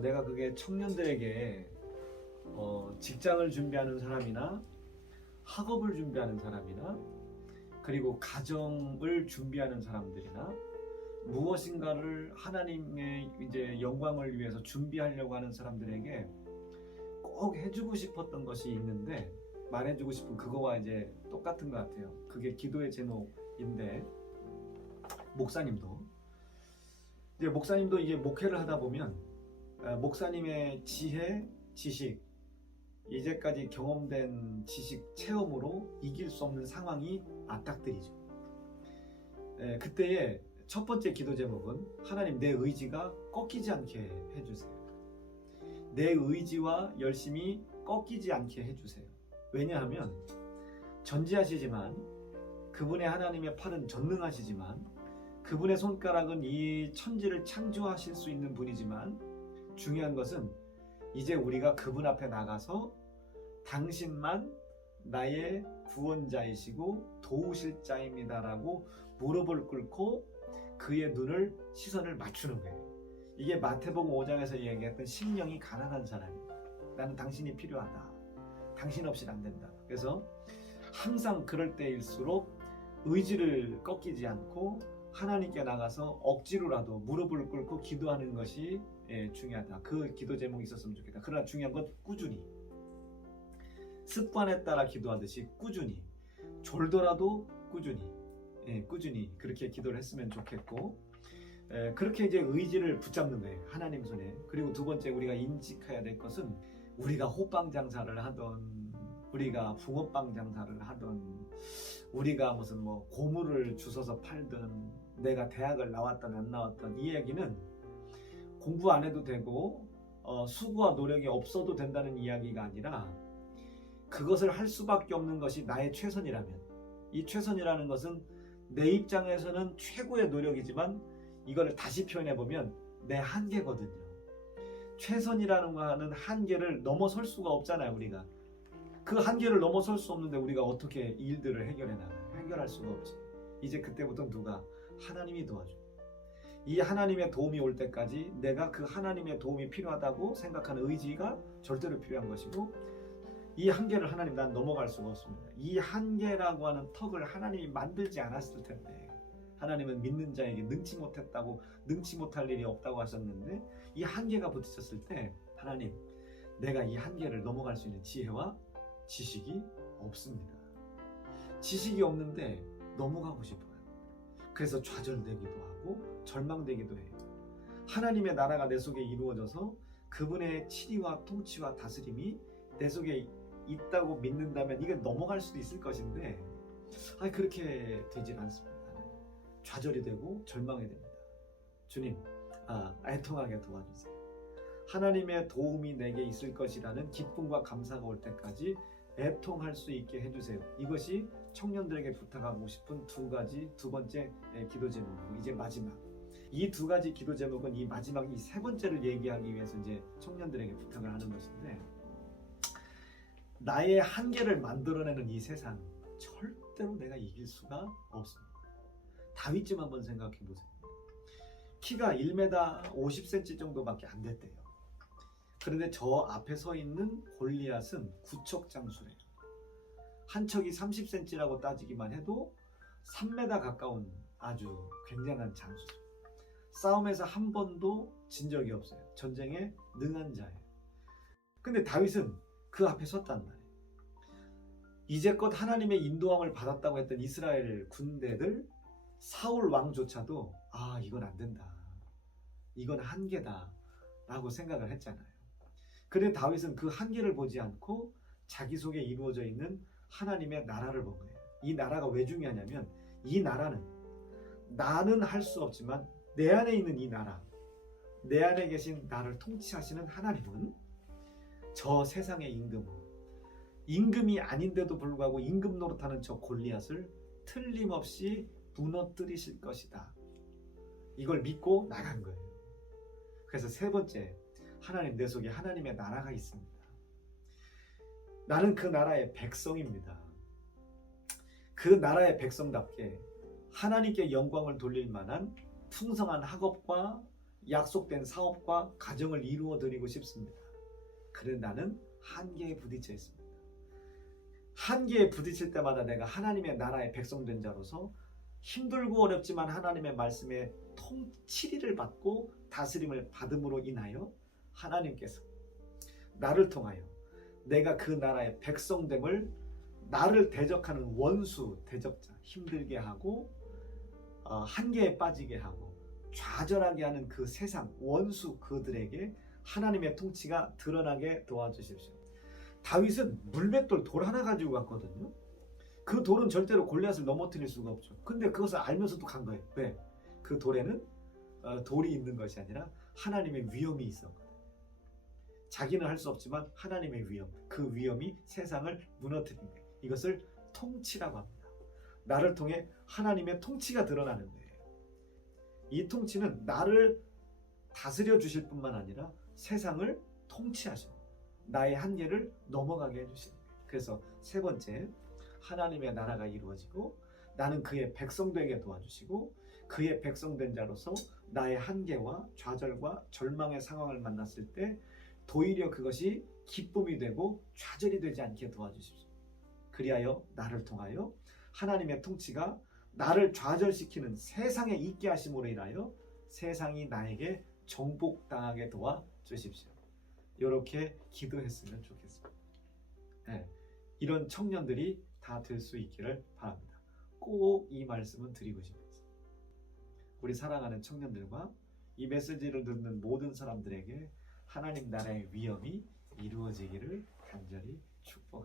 내가 그게 청년들에게 직장을 준비하는 사람이나 학업을 준비하는 사람이나 그리고 가정을 준비하는 사람들이나 무엇인가를 하나님의 이제 영광을 위해서 준비하려고 하는 사람들에게 꼭 해주고 싶었던 것이 있는데 말해주고 싶은 그거와 이제 똑같은 것 같아요. 그게 기도의 제목인데 목사님도 이제 목회를 하다 보면 목사님의 지혜, 지식, 이제까지 경험된 지식, 체험으로 이길 수 없는 상황이 맞닥뜨리죠. 그때의 첫 번째 기도 제목은 하나님 내 의지가 꺾이지 않게 해주세요. 내 의지와 열심이 꺾이지 않게 해주세요. 왜냐하면 전지하시지만 그분의 하나님의 팔은 전능하시지만 그분의 손가락은 이 천지를 창조하실 수 있는 분이지만 중요한 것은 이제 우리가 그분 앞에 나가서 당신만 나의 구원자이시고 도우실 자입니다라고 무릎을 꿇고 그의 눈을 시선을 맞추는 거예요. 이게 마태복음 5장에서 얘기했던 심령이 가난한 사람이에요. 나는 당신이 필요하다. 당신 없이는 안 된다. 그래서 항상 그럴 때일수록 의지를 꺾이지 않고 하나님께 나가서 억지로라도 무릎을 꿇고 기도하는 것이 중요하다. 그 기도 제목이 있었으면 좋겠다. 그러나 중요한 건 꾸준히, 습관에 따라 기도하듯이 꾸준히, 졸더라도 꾸준히 그렇게 기도를 했으면 좋겠고, 그렇게 이제 의지를 붙잡는 거예요. 하나님 손에. 그리고 두 번째 우리가 인식해야 될 것은 우리가 호빵 장사를 하던, 우리가 붕어빵 장사를 하던, 우리가 무슨 고물을 주워서 팔던, 내가 대학을 나왔던 안 나왔던 이 얘기는 공부 안 해도 되고 수고와 노력이 없어도 된다는 이야기가 아니라 그것을 할 수밖에 없는 것이 나의 최선이라면, 이 최선이라는 것은 내 입장에서는 최고의 노력이지만 이거를 다시 표현해보면 내 한계거든요. 최선이라는 거는 한계를 넘어설 수가 없잖아요. 우리가 그 한계를 넘어설 수 없는데 우리가 어떻게 일들을 해결할 수가 없지. 이제 그때부터 누가? 하나님이 도와줘. 이 하나님의 도움이 올 때까지 내가 그 하나님의 도움이 필요하다고 생각하는 의지가 절대로 필요한 것이고, 이 한계를 하나님 난 넘어갈 수가 없습니다. 이 한계라고 하는 턱을 하나님이 만들지 않았을 텐데, 하나님은 믿는 자에게 능치 못할 일이 없다고 하셨는데, 이 한계가 부딪혔을 때 하나님, 내가 이 한계를 넘어갈 수 있는 지혜와 지식이 없습니다. 지식이 없는데 넘어가고 싶어요. 그래서 좌절되기도 하고 절망되기도 해요. 하나님의 나라가 내 속에 이루어져서 그분의 치리와 통치와 다스림이 내 속에 있다고 믿는다면 이게 넘어갈 수도 있을 것인데 그렇게 되질 않습니다. 좌절이 되고 절망이 됩니다. 주님, 애통하게 도와주세요. 하나님의 도움이 내게 있을 것이라는 기쁨과 감사가 올 때까지 애통할 수 있게 해주세요. 이것이 청년들에게 부탁하고 싶은 두 번째 기도 제목이고, 이제 마지막 이 두 가지 기도 제목은 이 마지막 이 세 번째를 얘기하기 위해서 이제 청년들에게 부탁을 하는 것인데, 나의 한계를 만들어내는 이 세상 절대로 내가 이길 수가 없습니다. 다윗 좀 한번 생각해 보세요. 키가 1m 50cm 정도밖에 안 됐대요. 그런데 저 앞에 서 있는 골리앗은 구척장수래요. 한 척이 30cm라고 따지기만 해도 3m 가까운 아주 굉장한 장수죠. 싸움에서 한 번도 진 적이 없어요. 전쟁에 능한 자예요. 근데 다윗은 그 앞에 섰단 말이에요. 이제껏 하나님의 인도함을 받았다고 했던 이스라엘 군대들, 사울 왕조차도 이건 안 된다, 이건 한계다 라고 생각을 했잖아요. 그런데 다윗은 그 한계를 보지 않고 자기 속에 이루어져 있는 하나님의 나라를 본 거예요. 이 나라가 왜 중요하냐면, 이 나라는 나는 할 수 없지만 내 안에 있는 이 나라, 내 안에 계신 나를 통치하시는 하나님은 저 세상의 임금이 아닌데도 불구하고 임금 노릇하는 저 골리앗을 틀림없이 무너뜨리실 것이다. 이걸 믿고 나간 거예요. 그래서 세 번째, 하나님, 내 속에 하나님의 나라가 있습니다. 나는 그 나라의 백성입니다. 그 나라의 백성답게 하나님께 영광을 돌릴 만한 풍성한 학업과 약속된 사업과 가정을 이루어 드리고 싶습니다. 그런데 나는 한계에 부딪혀 있습니다. 한계에 부딪힐 때마다 내가 하나님의 나라의 백성된 자로서 힘들고 어렵지만 하나님의 말씀에 통치리를 받고 다스림을 받음으로 인하여 하나님께서 나를 통하여 내가 그 나라의 백성됨을 나를 대적하는 원수, 대적자, 힘들게 하고 한계에 빠지게 하고 좌절하게 하는 그 세상, 원수 그들에게 하나님의 통치가 드러나게 도와주십시오. 다윗은 물맷돌 돌 하나 가지고 갔거든요. 그 돌은 절대로 골리앗을 넘어뜨릴 수가 없죠. 근데 그것을 알면서도 간 거예요. 왜? 그 돌에는 돌이 있는 것이 아니라 하나님의 위엄이 있었거든요. 자기는 할 수 없지만 하나님의 위엄, 그 위엄이 세상을 무너뜨린 거예요. 이것을 통치라고 합니다. 나를 통해 하나님의 통치가 드러나는 거예요. 이 통치는 나를 다스려 주실 뿐만 아니라 세상을 통치하셔. 나의 한계를 넘어가게 해주시는 거예요. 그래서 세 번째, 하나님의 나라가 이루어지고 나는 그의 백성 되게 도와주시고 그의 백성된 자로서 나의 한계와 좌절과 절망의 상황을 만났을 때 도리어 그것이 기쁨이 되고 좌절이 되지 않게 도와주십시오. 그리하여 나를 통하여 하나님의 통치가 나를 좌절시키는 세상에 있게 하심으로 인하여 세상이 나에게 정복당하게 도와주십시오. 이렇게 기도했으면 좋겠습니다. 네, 이런 청년들이 다 될 수 있기를 바랍니다. 꼭 이 말씀은 드리고 싶습니다. 우리 사랑하는 청년들과 이 메시지를 듣는 모든 사람들에게 하나님 나라의 위엄이 이루어지기를 간절히 축복합니다.